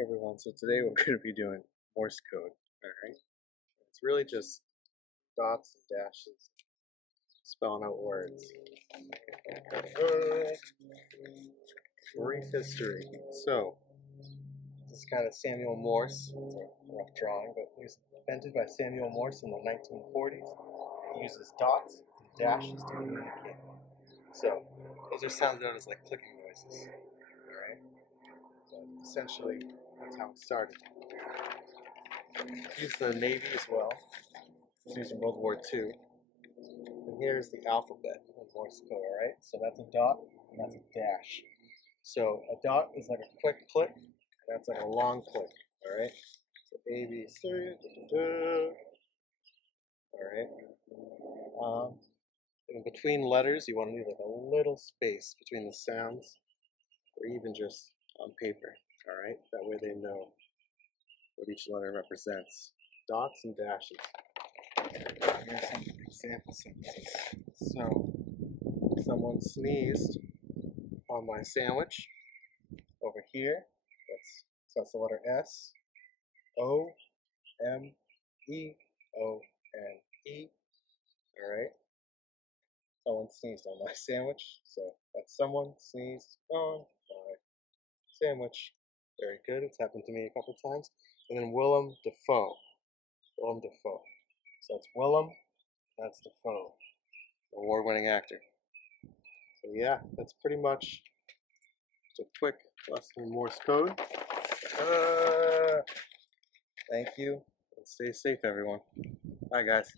Hey everyone, so today we're going to be doing Morse code, alright? It's really just dots and dashes, spelling out words. Brief history. So, this is kind of Samuel Morse. It's a rough drawing, but it was invented by Samuel Morse in the 1940s. He uses dots and dashes to communicate. So, those are sounded out as like clicking noises, alright? But essentially, that's how it started. Used in the Navy as well. It was used in World War II. And here's the alphabet in Morse code, alright? So that's a dot, and that's a dash. So a dot is like a quick click, and that's like a long click, alright? So A, B, C, alright? In between letters, you want to leave like a little space between the sounds, or even just on paper, alright? That way they know what each letter represents. Dots and dashes. Here's some example sentences. So, someone sneezed on my sandwich over here. So that's the letter S. O, M, E, O, N, E. Alright. Someone sneezed on my sandwich. So that's someone sneezed on my sandwich. Very good. It's happened to me a couple times. And then Willem Dafoe. Willem Dafoe. So it's Willem, that's Dafoe, award-winning actor. So yeah, that's pretty much just a quick lesson in Morse code. Thank you, and stay safe, everyone. Bye, guys.